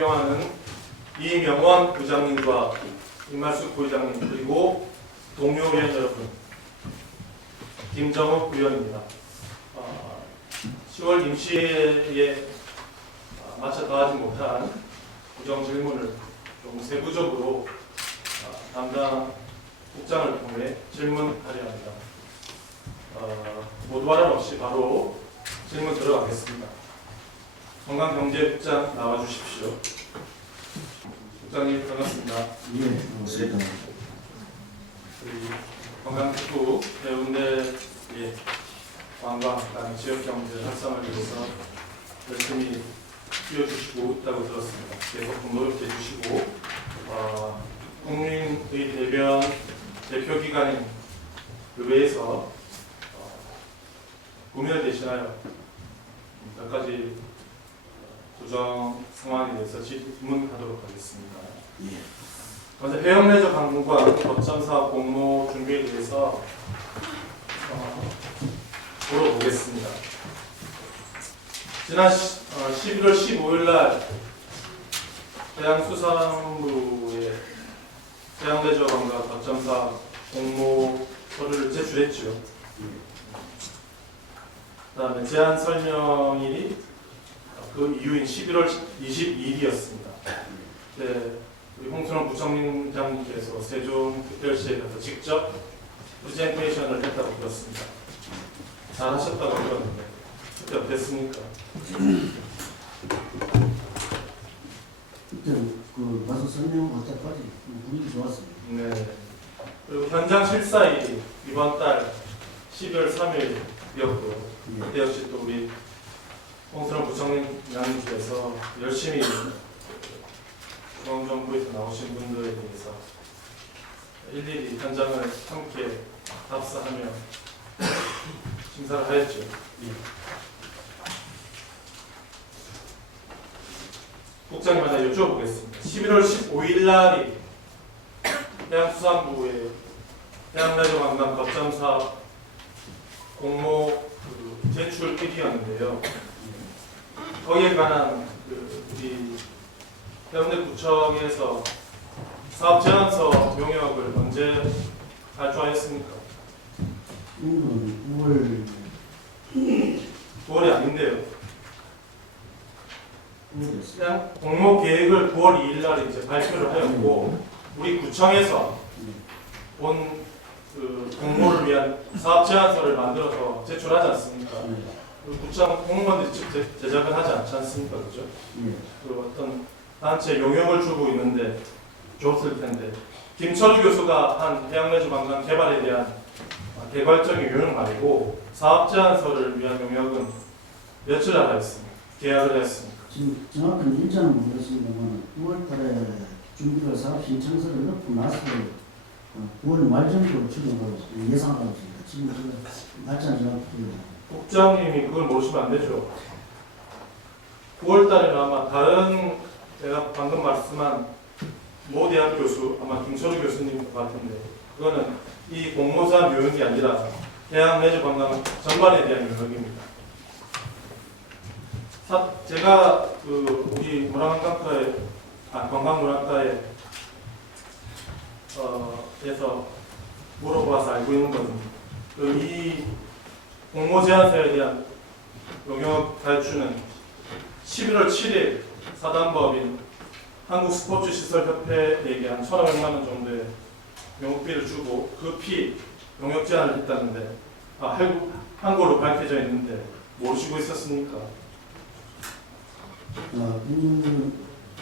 존경하는 이명원 부장님과 임말숙 부회장님 그리고 동료 의원 여러분, 김정욱 의원입니다. 10월 임시회에 마쳐 다하지 못한 구정 질문을 좀 세부적으로 담당 국장을 통해 질문하려 합니다. 모두 발언 없이 바로 질문 들어가겠습니다. 건강경제국장 나와주십시오. 국장님 반갑습니다. 예, 반갑습니다. 건강특구 해운대 관광, 지역경제 활성화를 위해서 열심히 뛰어주시고 있다고 들었습니다. 계속 노력해 주시고 국민의 대표기관인 의회에서 국민을 대신하여 몇 가지 구정 상황에 대해서 질문하도록 하겠습니다. 예. 먼저 해양레저 관광 거점 사업 공모 준비에 대해서 물어보겠습니다. 지난 11월 15일 날 해양수산부에 해양레저 관광 거점 사업 공모서류를 제출했죠. 그다음에 제안 설명일이 그 이후인 11월 22일이었습니다. 네, 우리 홍순원 부총장님께서 세종특별시에 가서 직접 프레젠테이션을 했다고 들었습니다. 잘하셨다고 들었는데 그때 어땠습니까? 그때 그 가서 설명할 때까지 분위기 좋았습니다. 네. 그리고 현장 실사일이 이번 달 12월 3일이었고요. 그때 역시 또 우리 홍순원 부총장님께서 열심히 중앙정부에서 나오신 분들에 대해서 일일이 현장을 함께 답사하며 심사를 하였죠. 국장님한테 여쭤보겠습니다. 11월 15일 날이 해양수산부의 해양레저 관광 거점 사업 공모 제출일이었는데요. 거기에 관한 우리 해운대구청에서 사업 제안서 용역을 언제 발주하였습니까? 9월 9월이 아닌데요. 9월이었어요. 그냥 공모 계획을 9월 2일 날 이제 발표를 하였고 우리 구청에서 본 그 공모를 위한 사업 제안서를 만들어서 제출하지 않습니까? 그 구청 공무원들이 직접 제작을 하지 않지 않습니까, 그죠? 그 어떤 단체 용역을 주고 있는데 좋았을 텐데 김철우 교수가 한 해양레저 관광 개발에 대한 개발적인 요령 말고 사업 제안서를 위한 용역은 며칠 날 하였습니까? 계약을 했습니까? 지금 정확한 일자는 모르겠습니다만 9월달에 준비를 사업 신청서를 넣고 나서 9월 말 정도로 출력을 예상하고 있습니다. 지금 날짜는 정확히 국장님이 그걸 모르시면 안 되죠. 9월 달에는 아마 다른 내가 방금 말씀한 모 대학 교수, 아마 김철우 교수님 같은데 그거는 이 공모사업 요역이 아니라 해양레저 관광 전반에 대한 요역입니다. 제가 그 우리 문화관광과에 관광문화과에 에서 물어봐서 알고 있는 것은 이 공모 제안서에 대한 용역 발주는 11월 7일 사단법인 한국스포츠시설협회에게 한 1,500만 원 정도의 용역비를 주고 그 피 용역 제안을 했다는데 한고로 밝혀져 있는데 모르시고 있었습니까?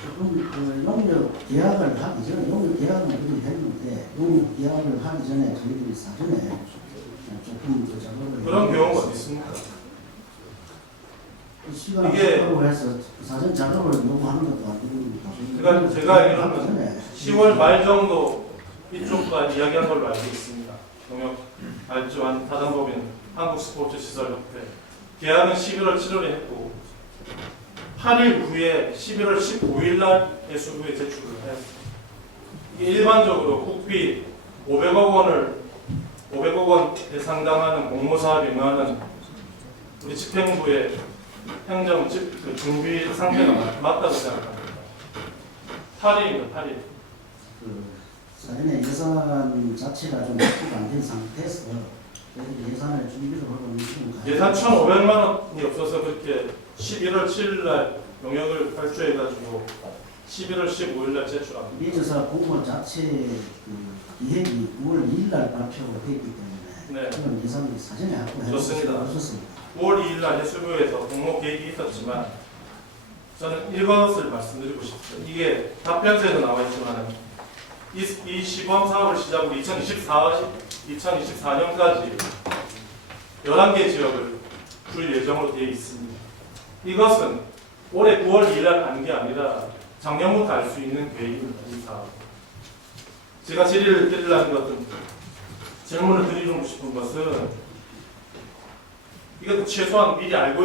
조금 용역 계약을 하기 전에 용역 계약은 그렇게 했는데 용역 계약을 하기 전에 저희들이 사전에 조금 더 작업을 그런 경우가 어디 있습니까? 시간을 이게 확보하고 해서 사전 작업을 요구하는 것도 아니고 제가 알기로는 10월 말 정도 이쪽과 이야기한 걸로 알고 있습니다. 용역 발주한 사단법인 한국스포츠시설협회 계약은 11월 7일에 했고 8일 후에 11월 15일 날에 수부에 제출을 하였습니다. 이게 일반적으로 국비 500억 원에 상당하는 공모사업에 응하는 우리 집행부의 행정 준비 상태가 맞다고 생각합니다. 8일입니다. 8일. 그 사전에 예산 자체가 좀 확보가 안 된 상태에서 저희들이 예산을 준비를 하고 있는 예산 1,500만 원이 없어서 그렇게 11월 7일 날 용역을 발주해가지고 11월 15일 날 제출합니다. 민주사 공무원 자체 그 기획이 9월 2일 날 발표가 됐기 때문에 네. 그런 예산을 사전에 확보해 좋습니다. 주셨습니다. 9월 2일 날 해수부에서 공모 계획이 있었지만 저는 이것을 말씀드리고 싶어요. 이게 답변서에도 나와 있지만 이 시범 사업을 시작으로 2024년까지 11개 지역을 줄 예정으로 되어 있습니다. 이것은 올해 9월 2일 날 한 게 아니라 작년부터 알 수 있는 계획입니다. 이 사업. 제가 질의를 드리려는 것은 질문을 드리고 싶은 것은 이것도 최소한 미리 알고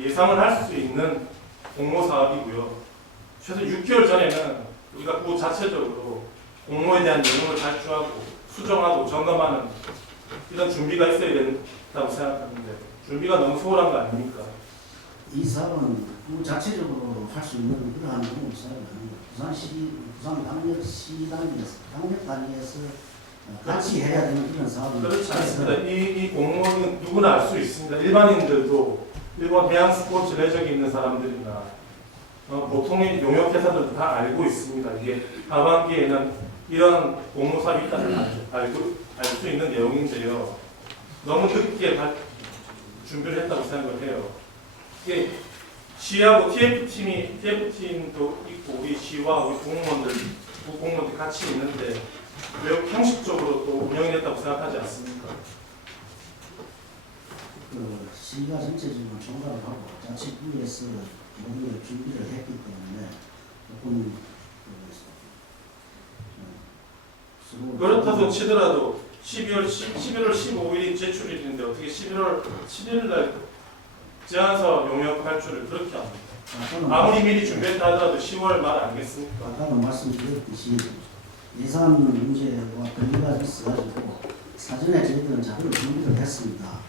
예상을 할 수 있는 공모 사업이고요. 최소 6개월 전에는 우리가 구 자체적으로 공모에 대한 내용을 발주하고 수정하고 점검하는 이런 준비가 있어야 된다고 생각하는데 준비가 너무 소홀한 거 아닙니까? 이 사업은 그 자체적으로 할 수 있는 그러한 공무 사업이 아닙니다. 부산 강력시 단위에서 같이 해야 되는 그런 사업입니다. 그렇지 않습니다. 이 공모는 누구나 알 수 있습니다. 일반인들도 일본 해양 스포츠 레저에 있는 사람들이나 보통의 용역회사들도 다 알고 있습니다. 이게 하반기에는 이런 공모 사업이 있다는 걸 알 수 있는 내용인데요. 너무 늦게 준비를 했다고 생각을 해요. 이게 시하고 TF팀도 있고 우리 시와 우리 공무원들 같이 있는데 매우 형식적으로 또 운영이 됐다고 생각하지 않습니까? 그 시가 전체적으로 총괄을 하고 자치구에서 모든 걸 준비를 했기 때문에 조금 그렇다고 치더라도 11월 15일이 제출일인데 어떻게 11월 7일 날 제안서 용역 발주를 그렇게 합니까? 아무리 미리 준비했다 하더라도 10월 말 아니겠습니까? 아까도 말씀드렸듯이 예산 문제와 관계가 있어가지고 사전에 저희들은 자료를 준비를 했습니다.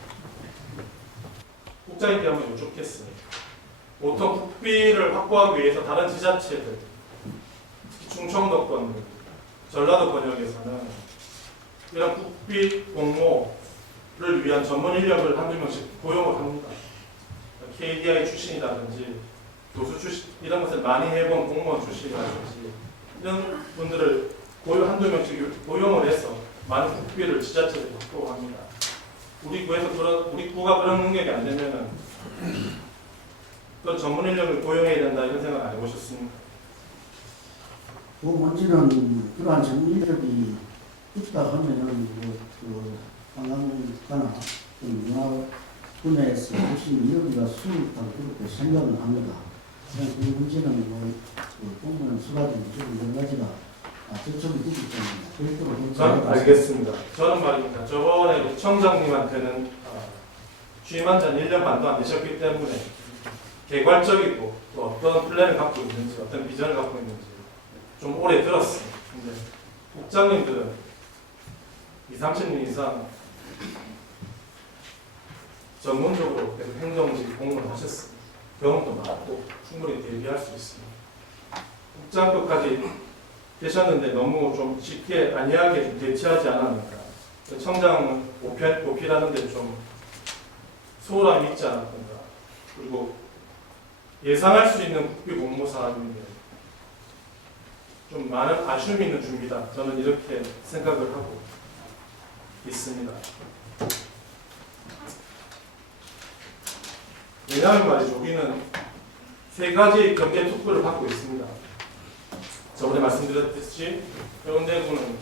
국장님께 한번 여쭙겠습니다. 보통 국비를 확보하기 위해서 다른 지자체들, 특히 충청도권, 전라도 권역에서는 이런 국비 공모를 위한 전문 인력을 한두 명씩 고용을 합니다. KDI 출신이라든지 교수 출신 이런 것을 많이 해본 공무원 출신이라든지 이런 분들을 한두 명씩 고용을 해서 많은 국비를 지자체들이 확보합니다. 우리 구가 그런 능력이 안 되면은 또 전문 인력을 고용해야 된다 이런 생각 안 해보셨습니까? 그 문제는 그러한 전문 인력이 있다 하면은 그 관광가나 문화 분야에서 혹시 인력비가 수입하고 그렇게 생각을 합니다. 그냥 그 문제는 그 공무원 수라든지 여러 가지가 저촉이 되기 때문에 별도로 저는 알겠습니다. 저는 말입니다. 저번에 우리 청장님한테는 취임한 지 1년 반도 안 되셨기 때문에 개괄적이고 또 어떤 플랜을 갖고 있는지 어떤 비전을 갖고 있는지 좀 오래 들었습니다. 근데 국장님들은 20-30년 이상 전문적으로 계속 행정직 공무원을 하셨습니다. 경험도 많고 충분히 대비할 수 있습니다. 국장급까지 되셨는데 너무 좀 쉽게 안이하게 좀 대처하지 않았는가. 청장 보필하는데 좀 소홀함이 있지 않았던가. 그리고 예상할 수 있는 국비 공모 사업인데 좀 많은 아쉬움이 있는 준비다. 저는 이렇게 생각을 하고 있습니다. 왜냐하면 말이죠. 우리는 세 가지 경제 특구를 받고 있습니다. 저번에 말씀드렸듯이 해운대구는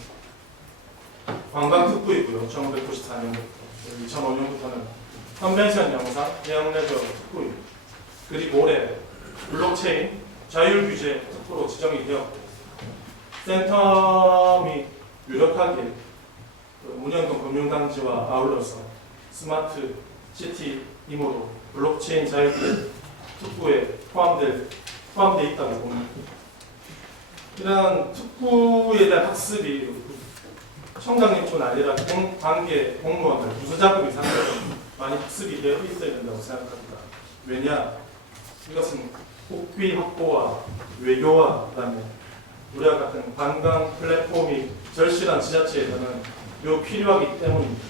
관광특구이고요. 1994년부터 2005년부터는 컨벤션 영상, 해양레저 특구입니다. 그리고 올해 블록체인, 자율규제 특구로 지정이 되었고 센텀이 유력하게 문현동 금융단지와 아울러서 스마트 시티 임으로 블록체인 자율규제 특구에 포함되어 있다고 봅니다. 이런 특구에 대한 학습이 청장님뿐 아니라 관계 공무원들, 부서장급 이상으로 많이 학습이 되어 있어야 된다고 생각합니다. 왜냐? 이것은 국비 확보와 외교와 그다음에 우리와 같은 관광 플랫폼이 절실한 지자체에서는 요 필요하기 때문입니다.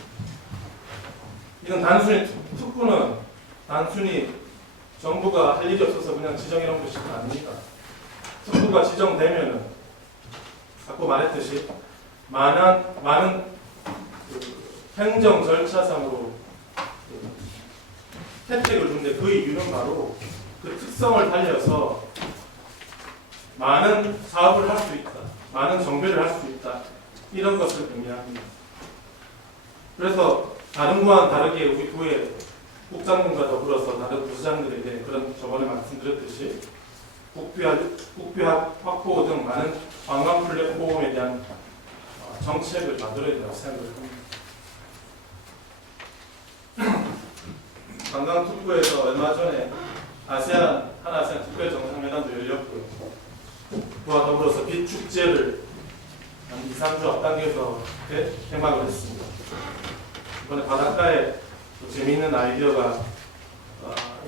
이건 단순히 특구는 단순히 정부가 할 일이 없어서 그냥 지정해 놓은 것이 아닙니다. 특구가 지정되면은 아까 말했듯이 많은 행정 절차상으로 혜택을 주는데 그 이유는 바로 그 특성을 살려서 많은 사업을 할 수 있다, 많은 정비를 할 수 있다, 이런 것을 의미합니다. 그래서 다른 거와는 다르게 우리 구의 국장님과 더불어서 다른 부서장들에게 그런 저번에 말씀드렸듯이 국비학 확보 등 많은 관광 플랫폼에 대한 정책을 만들어야 된다고 생각을 합니다. 관광특구에서 얼마 전에 한아세안 특별 정상회담도 열렸고요. 그와 더불어서 빛축제를 한 2, 3주 앞당겨서 개막을 했습니다. 이번에 바닷가에 또 재미있는 아이디어가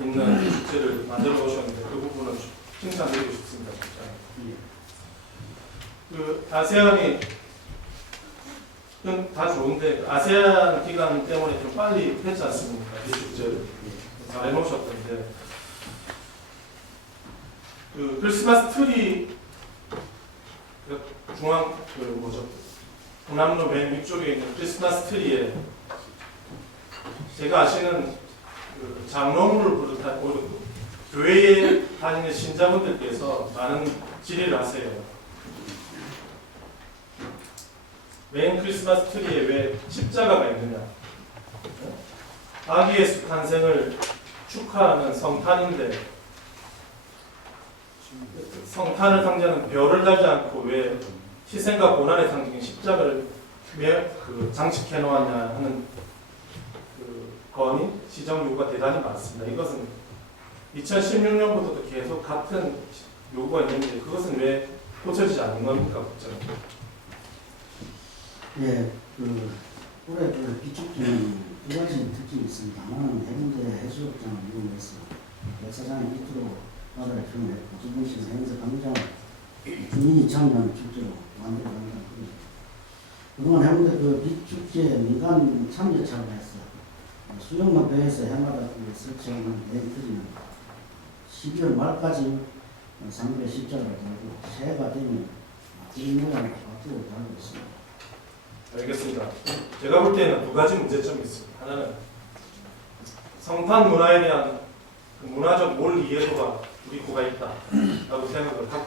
있는 축제를 만들어 보셨는데 그 부분은 칭찬드리고 싶습니다. 그 아세안이 다 좋은데 아세안 기간 때문에 좀 빨리 했지 않습니까? 이 축제를 잘 해놓으셨던데 그 크리스마스 트리 중앙 동남로 맨 위쪽에 있는 크리스마스 트리에 제가 아시는 그 장로물을 비롯한 교회에 다니는 신자분들께서 많은 질의를 하세요. 맨 크리스마스 트리에 왜 십자가가 있느냐? 아기 예수 탄생을 축하하는 성탄인데 성탄을 상징하는 별을 달지 않고 왜 희생과 고난의 상징인 십자가를 왜 장식해 놓았냐 하는 건의, 지정 요구가 대단히 많습니다. 이것은 2016년부터도 계속 같은 요구가 있는데 그것은 왜 고쳐지지 않는 겁니까, 국장님? 예, 올해 비축제는 두 가지 특징이 있습니다. 하나는 해운대 해수욕장을 이용해서 역사장의 밑으로 나라를 표현했고, 두 번째는 해운대 광장을 주민이 참여하는 축제로 만들어간다는 겁니다. 그동안 해운대 비축제 민간 참여 참여해서 수영마배에서 해마다 설치하는 멘트리는 12월 말까지 상물의 십자가를 달고 새해가 되면 이 모양으로 바꾸고 달고 있습니다. 알겠습니다. 제가 볼 때는 두 가지 문제점이 있습니다. 하나는 성탄 문화에 대한 그 문화적 몰 이해도가 우리 구가 있다라고 생각을 하고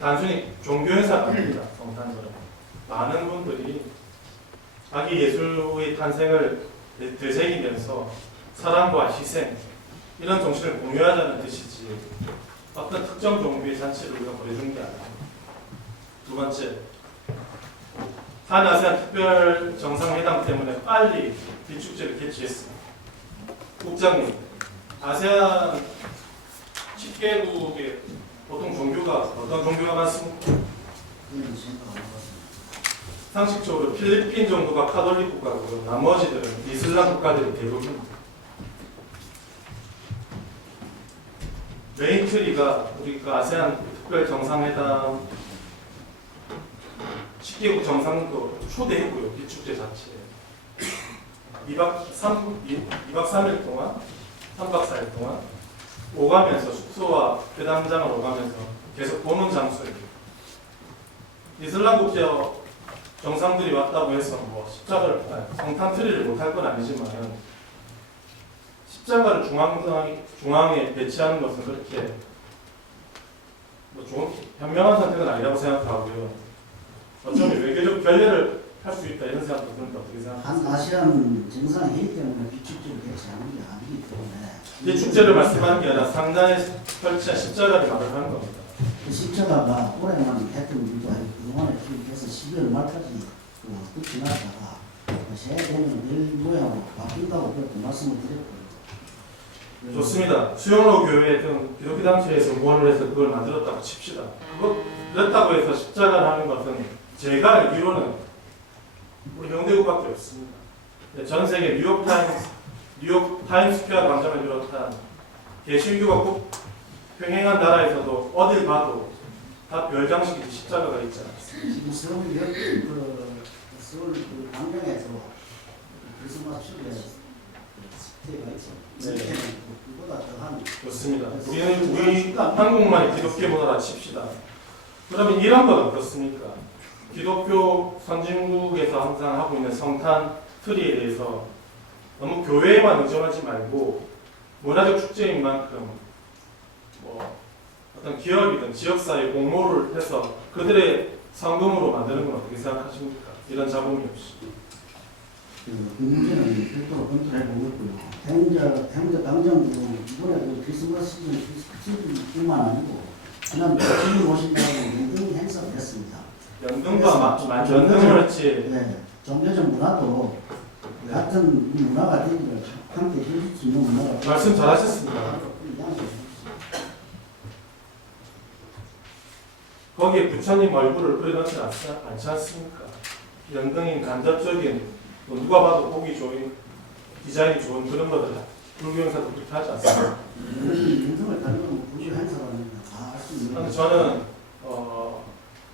단순히 종교 행사가 아닙니다. 성탄절은 많은 분들이 아기 예수의 탄생을 되새기면서 사랑과 희생 이런 정신을 공유하자는 뜻이지 어떤 특정 종교의 잔치를 우리가 보여주는 게 아닙니다. 두 번째, 한아세안 특별 정상회담 때문에 빨리 비축제를 개최했습니다. 국장님, 아세안 10개국의 보통 종교가 어떤 종교가 많습니까? 상식적으로 필리핀 정도가 카톨릭 국가고요. 나머지들은 이슬람 국가들이 대부분입니다. 메인 트리가 우리가 아세안 특별 정상회담 10개국 정상도 초대했고요. 비축제 자체에 2박 3일 동안 3박 4일 동안 오가면서 숙소와 회담장을 오가면서 계속 보는 장소예요. 이슬람 국가 정상들이 왔다고 해서 뭐 십자가를 성탄 트리를 못할 건 아니지만 십자가를 중앙에 배치하는 것은 그렇게 뭐 좋은 현명한 선택은 아니라고 생각하고요. 어쩌면 외교적 결례를 할 수 있다 이런 생각도 드는데 어떻게 생각하세요? 한 아시안 정상회의 때문에 비축제를 개최하는 게 아니기 때문에 비축제를 말씀하는 게 아니라 상단에 설치한 십자가를 말을 하는 겁니다. 그 십자가가 올해만 했던 일도 아니고 그동안에 계속해서 12월 말까지 끝이 났다가 새해 되면 늘 모양으로 바뀐다고 그렇게 말씀을 드렸고요. 좋습니다. 수영로 교회 등 기독교 단체에서 후원을 해서 그걸 만들었다고 칩시다. 그렇다고 해서 십자가를 하는 것은 제가 알기로는 우리 형제국밖에 없습니다. 전 세계 뉴욕 타임스퀘어 광장을 비롯한 개신교가 꼭 평행한 나라에서도 어딜 봐도 다 별 장식이 십자가가 있지 않습니까? 지금 서울 그 광장에서 크리스마스 축제 스테이가 있어. 네. 그보다 더한. 좋습니다. 우리 한국만의 기독교 문화라 칩시다. 그러면 이란은 어떻습니까? 기독교 선진국에서 항상 하고 있는 성탄 트리에 대해서 너무 교회에만 의존하지 말고 문화적 축제인 만큼 뭐 어떤 기업이든 지역사회 공모를 해서 그들의 상금으로 만드는 건 어떻게 생각하십니까? 이런 자본이 없이. 그 문제는 별도로 검토를 해보고 있고요. 행자 당정도 이번에 그 크리스마스 시즌뿐만 아니고 지난 주민 오신다고 연등 행사를 했습니다. 연등을 했지. 네, 종교적 문화도 네. 같은 문화가 되기를 함께 해줄 수 있는 문화가. 말씀 잘하셨습니다. 거기에 부처님 얼굴을 그려놓지 않지 않습니까? 연등인 간접적인 뭐 누가 봐도 보기 좋은 디자인이 좋은 그런 것들 불교 행사도 그렇게 하지 않습니까? 연등을 다루면 불교 행사라는 다알수 있는. 근데 저는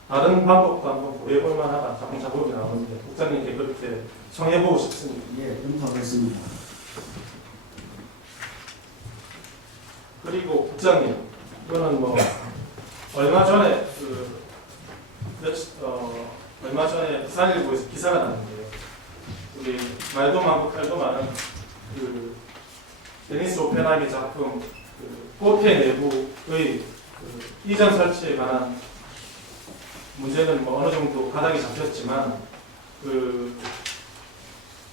다른 방법도 한번 고려해볼 만하다 자본이 나오는데 국장님께 그렇게 청해보고 싶습니다. 예, 검토하겠습니다. 그리고 국장님 이거는 뭐 얼마 전에 얼마 전에 부산일보에서 기사가 났는데요. 우리 말도 많고 칼도 많은 그 데니스 오펜하이의 작품 그 호텔 내부의 그 이전 설치에 관한 문제는 뭐 어느 정도 가닥이 잡혔지만 그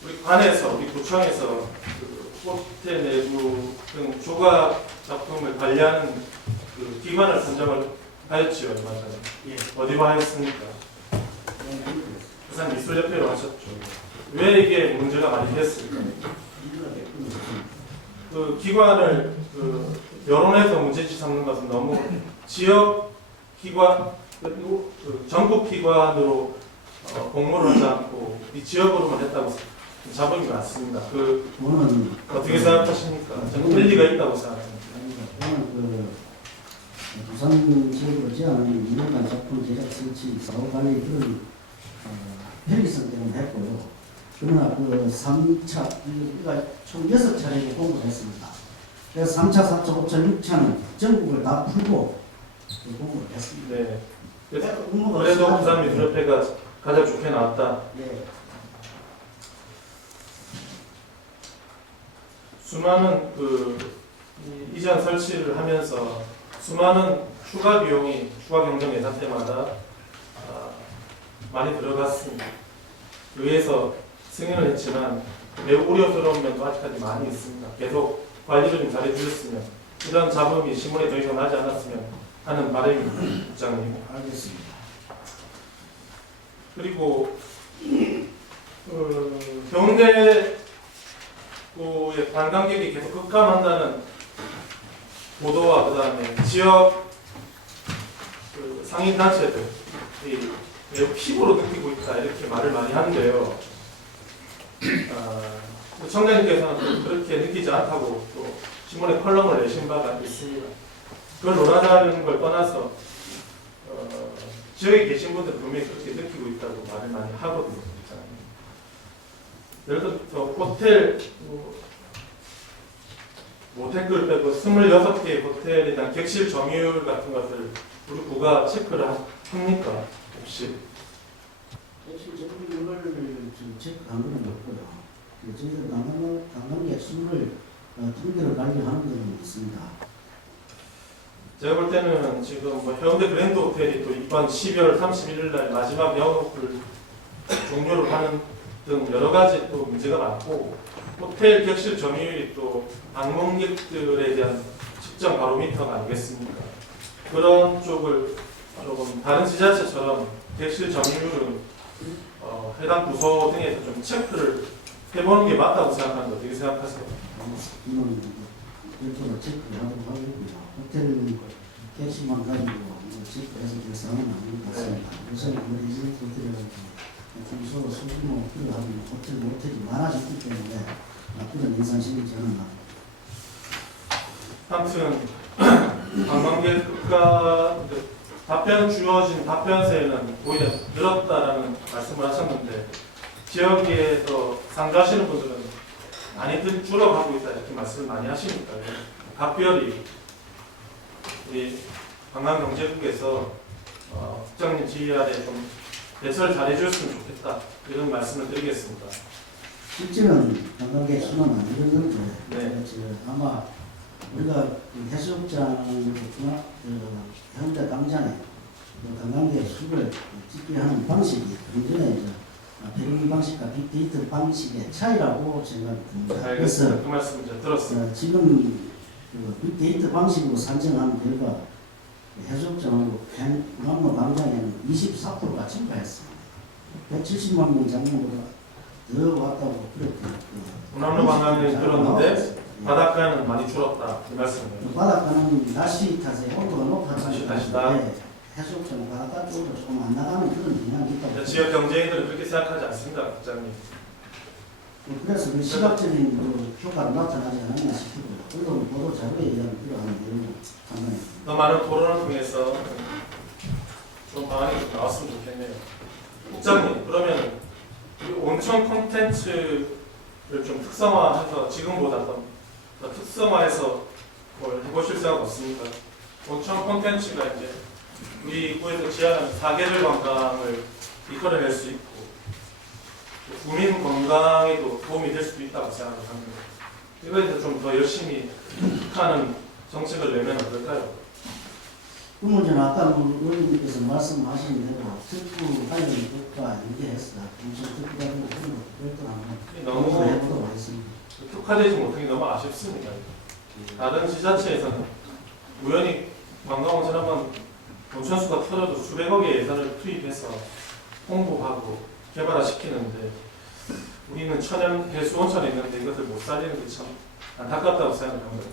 우리 관에서 우리 구청에서 그 호텔 내부 등 조각 작품을 관리하는 그 기관을 선정을 하였지요 얼마 전에. 예. 어디로 하였습니까? 부산 미술협회로 하셨죠. 왜 이게 문제가 많이 됐을까? 그 기관을 그 여론에서 문제지 삼는 것은 너무 지역 기관 그리고 그 전국 기관으로 공모를 하지 않고 이 지역으로만 했다고 잡음이 많습니다. 그 저는 어떻게 생각하십니까? 저는 일리가 있다고 생각합니다. 저는 그 부산 지역으로 제안하는 2년간 작품 제작 설치 사후 관리 그런 편의성 때문에 했고요. 그러나 그 3차 우리가 총 6차례 공부를 했습니다. 그래서 3차, 4차, 5차, 6차는 전국을 다 풀고 공부를 했습니다. 네. 그래도 부산 미술협회가 가장 좋게 나왔다. 예. 수많은 이전 설치를 하면서 수많은 추가 비용이 추가 경정 예산 때마다 많이 들어갔습니다. 의회에서 승인을 했지만 매우 우려스러운 면도 아직까지 많이 있습니다. 계속 관리를 좀 잘해주셨으면 이런 잡음이 신문에 더 이상 나지 않았으면 하는 바람입니다. 국장님. 알겠습니다. 그리고 경대구의 관광객이 계속 급감한다는 보도와 그다음에 지역 상인단체들이 매우 피부로 느끼고 있다 이렇게 말을 많이 하는데요. 청장님께서는 그렇게 느끼지 않다고 또 신문에 컬럼을 내신 바가 있습니다. 그걸 논하자는 걸 떠나서 지역에 계신 분들은 분명히 그렇게 느끼고 있다고 말을 많이 하거든요. 예를 들어 호텔 모텔을 빼고 26개의 호텔에 대한 객실 점유율 같은 것을 우리 구가 체크를 합니까? 혹시? 객실 점유율을 체크한 건 없고요. 저희들 관광객 수를 통계를 관리하는 것은 있습니다. 제가 볼 때는 지금 뭐 해운대 그랜드 호텔이 또 이번 12월 31일 날 마지막 영업을 종료를 하는 등 여러 가지 또 문제가 많고 호텔 객실 점유율이 또 방문객들에 대한 측정 바로미터가 아니겠습니까? 그런 쪽을 조금 다른 지자체처럼 객실 점유율은 해당 부서 등에서 좀 체크를 해보는 게 맞다고 생각하는데 어떻게 생각하세요? 이건 별도로 체크를 하도록 하겠고요. 호텔 객실만 가지고 체크해서 계산은 아닌 것 같습니다. 우선 우리 리조트 호텔이라고 평소 소규모 필요하면 호텔 모텔이 많아졌기 때문에 나쁘던 인상심이 저는 납니다. 아무튼 관광객과 주어진 답변세는 오히려 늘었다라는 말씀을 하셨는데 지역에서 상주하시는 분들은 많이 줄어가고 있다 이렇게 말씀을 많이 하시니까 각별히 우리 관광경제국에서 국장님 지휘아래 좀 대처를 잘해주셨으면 좋겠다 이런 말씀을 드리겠습니다. 실제는 관광객 수는 안 늘었는데 네. 아마 우리가 해수욕장이나 현대 당장에 관광객 수를 집계 하는 방식이 굉장히 배경 방식과 빅데이터 방식의 차이라고 생각합니다. 알겠습니다. 그 말씀 이제 들었습니다. 지금 빅데이터 방식으로 산정한 결과 해수욕장하고 남로 광장에는 24%가 증가했습니다. 170만 명 작년보다 더 왔다고 그렇게 운항로 관광객이 들었는데 바닷가는 많이 줄었다 이 말씀이에요. 바닷가는 날씨 탓에 온도가 높아지니까 다시다. 해수욕장 바닷가 쪽으로 조금 안 나가는 그런 영향이 있다고. 지역 경제인들은 그렇게 생각하지 않습니다, 국장님. 그래서 그 시각적인 효과가 나타나지 않았나 싶고요. 언론 보도 자료에 의한 그러한 내용을 판단합니다. 더 많은 토론을 통해서 좀 방안이 좀 나왔으면 좋겠네요. 국장님, 그러면 이 온천 콘텐츠를 좀 특성화해서 지금보다 더 특성화해서 뭘 해보실 생각 없습니까? 온천 콘텐츠가 이제 우리 구에서 지향하는 4계절 관광을 이끌어낼 수 있고 국민 건강에도 도움이 될 수도 있다고 생각을 합니다. 이거에 대해서 좀 더 열심히 하는 정책을 내면 어떨까요? 그 문제는 아까 의원님께서 말씀하신 대로 특구 관련 것과 연계해서 엄청 특구가 되고 그런 것도 별도로 한번 너무 해보도록 하겠습니다. 특화되지 못한 게 너무 아쉽습니다. 다른 지자체에서는 우연히 관광원천 한번 온천수가 터져도 수백억의 예산을 투입해서 홍보하고 개발화시키는데 우리는 천연 해수 온천에 있는데 이것을 못 살리는 게 참 안타깝다고 생각합니다.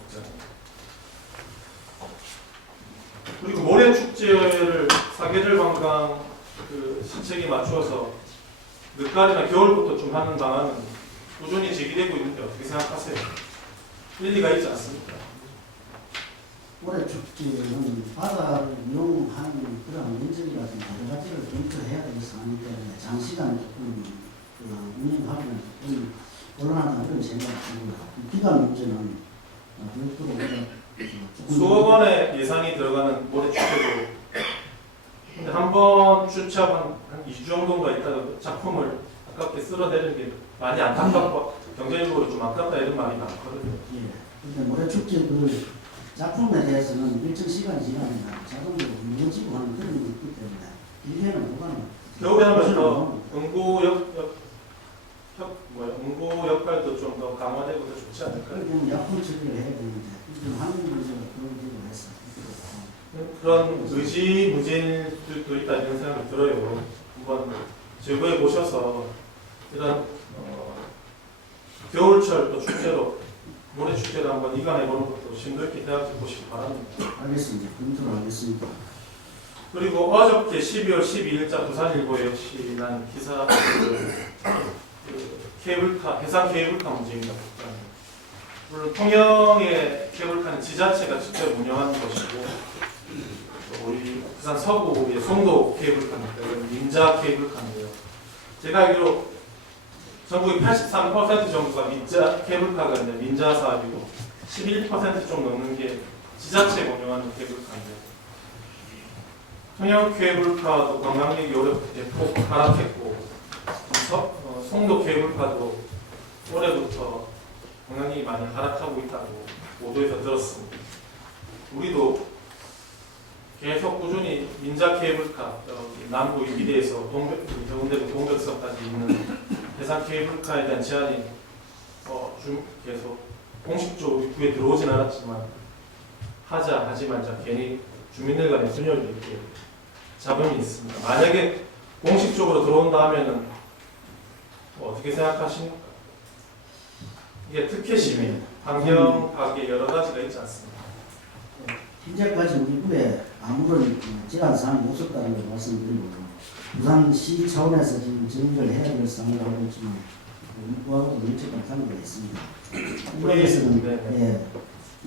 그리고 모래 축제를 사계절 관광 그 시책에 맞추어서 늦가을이나 겨울부터 좀 하는 방안은 꾸준히 제기되고 있는데 어떻게 생각하세요? 일리가 있지 않습니까? 올해 축제는 바다를 이용하는 그런 면적이라든지 여러 가지를 검토해야 되는 상황이기 때문에 장시간 조금 운영하면 좀 곤란하다는 그런 생각이 듭니다. 기간 문제는 별도로 조금 수억 원의 예산이 들어가는 모래 축제도 근데 한 번 주최하면 한 2주 정도가 있다가 작품을 아깝게 쓸어내는 게 많이 안타깝고 경제적으로 좀 아깝다 이런 말이 많거든요. 예. 근데 모래 축제 그 작품에 대해서는 일정 시간이 지나면 자동으로 무너지고 하는 그런 게 있기 때문에 일회는 보관은 겨울에 하면 더 응고 역할도 좀 더 강화되고 더 좋지 않을까요? 그러면 약품 처리를 해야 되는데 지금 하는 문제가 그런 식으로 해서 그런 의지무진들도 있다 이런 생각이 들어요. 한번 제보해 보셔서 이런 겨울철 또 축제로 모래 축제를 한번 이관해 보는 것도 심도 있게 생각해 보시기 바랍니다. 알겠습니다. 검토를 하겠습니다. 그리고 어저께 12월 12일자 부산일보에 역시 난 기사 케이블카 해상 케이블카 문제입니다. 물론 통영의 케이블카는 지자체가 직접 운영하는 것이고 우리 부산 서구의 송도 케이블카입니다. 민자 케이블카인데요. 제가 알기로 전국의 83% 정도가 민자 케이블카가 이제 민자 사업이고 11% 좀 넘는 게 지자체가 운영하는 케이블카인데 통영 케이블카도 관광객이 올해부터 대폭 하락했고 송도 케이블카도 올해부터 관광객이 많이 하락하고 있다고 보도에서 들었습니다. 우리도 계속 꾸준히 민자 케이블카 여기 남부 이비대에서 해운대부 동백섬까지 있는 해상 케이블카에 대한 제한이 계속 공식적으로 우리 구에 들어오진 않았지만 하지 말자 괜히 주민들 간의 분열이 이렇게 잡음이 있습니다. 만약에 공식적으로 들어온다 하면은 어떻게 생각하십니까? 이게 특혜 시민, 환경 파괴 여러 가지가 있지 않습니까? 현재까지 우리 구에 아무런 제한 사항이 없었다는 걸 말씀드리고 부산시 차원에서 지금 정리를 해야 될 상황을 하고 있지만 우리하고 밀접한 관계가 있습니다. 이번에서는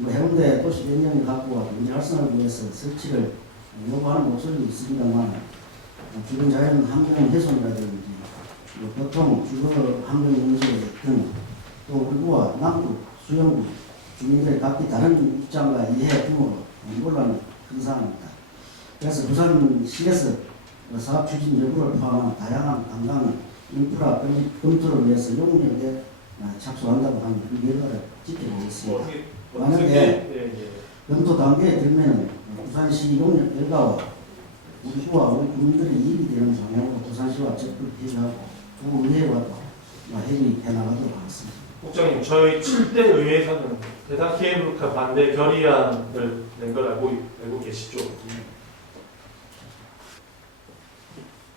해운대 도시 변경을 갖고 민지 활성화를 위해서 설치를 요구하는 목소리도 있습니다만 주변 자연 환경 훼손이라든지 교통, 주거 환경 문제 등 또 우리와 남부, 수영구 주민들의 각기 다른 입장과 이해 등으로 논란이 큰 사안입니다. 그래서 부산시에서 사업 추진 여부를 포함한 다양한 관광 인프라 검토를 위해서 용역에 착수한다고 하는 그 결과를 지켜보겠습니다. 만약에 검토 단계에 들면 부산시 용역 결과와 우리와 우리 국민들의 이익이 되는 방향으로 부산시와 적극 협의하고 구의회와도 협의해 나가도록 하겠습니다. 국장님, 저희 7대 의회에서는 해당 케이블카 반대 결의안을 낸 걸 알고 계시죠?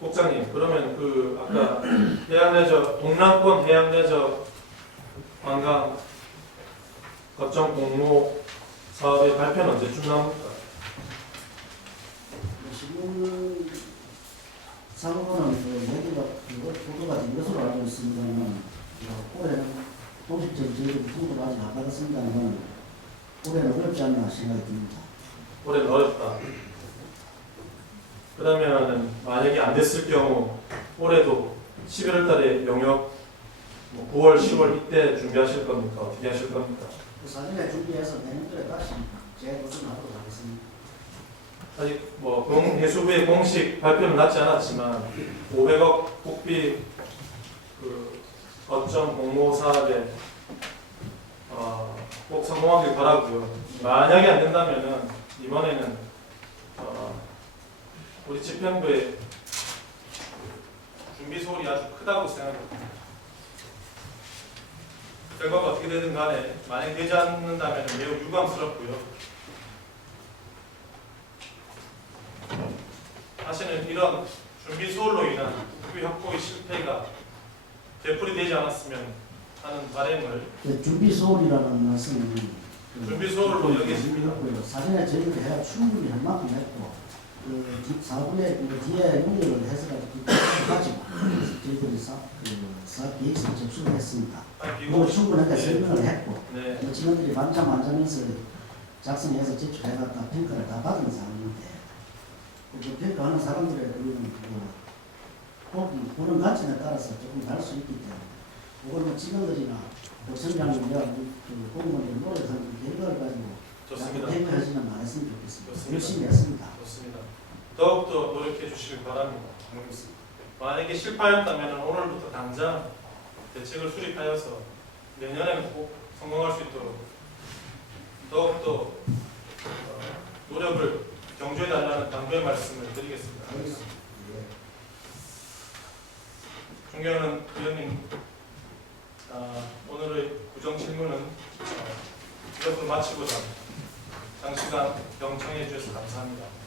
국장님, 그러면 그 아까 해양레저 동남권 해양레저 관광 거점 공모 사업의 발표는 언제쯤 나옵니까? 지금 상호는 얘기가 보도가 된 것으로 알고 있습니다만 올해는 공식적인 저희도 통보를 아직 안 받았습니다만 올해는 어렵지 않나 생각이 듭니다. 올해는 어렵다. 그러면 만약에 안 됐을 경우 올해도 11월 달에 영역 9월, 10월 이때 준비하실 겁니까? 어떻게 하실 겁니까? 그 사전에 준비해서 내년도에 다시 재도전하도록 하겠습니다. 아직 해수부의 공식 발표는 나지 않았지만 500억 국비 그 거점 공모 사업에 꼭 성공하길 바라고요. 만약에 안 된다면은 이번에는 우리 집행부의 준비 소홀이 아주 크다고 생각합니다. 결과가 어떻게 되든 간에 만약 되지 않는다면 매우 유감스럽고요. 다시는 이런 준비 소홀로 인한 국비 확보의 실패가 되풀이되지 않았으면 하는 바람을 준비 소홀이라는 말씀은 준비 소홀로 여기십니다. 사전에 저희들 해야 충분히 할 만큼 했고 그 사부의 뒤에 용역을 해서 가지고 저희들이 사업 계획서를 접수를 했습니다. 그리고 충분하게 설명을 했고 직원들이 만장만장해서 작성해서 제출해갖다 평가를 다 받은 상황인데 그 평가하는 사람들의 보는 관점에 따라서 조금 다를 수 있기 때문에 그거는 직원들이나 성장을 위한 공무원들 노력하는 결과를 가지고 평가하지는 않았으면 좋겠습니다. 열심히 했습니다. 좋습니다. 더욱더 노력해 주시길 바랍니다. 알겠습니다. 만약에 실패하였다면 오늘부터 당장 대책을 수립하여서 내년에는 꼭 성공할 수 있도록 더욱더 노력을 경주해달라는 당부의 말씀을 드리겠습니다. 존경하는 의원님, 오늘의 구정 질문은 이것으로 마치고자 장시간 경청해 주셔서 감사합니다.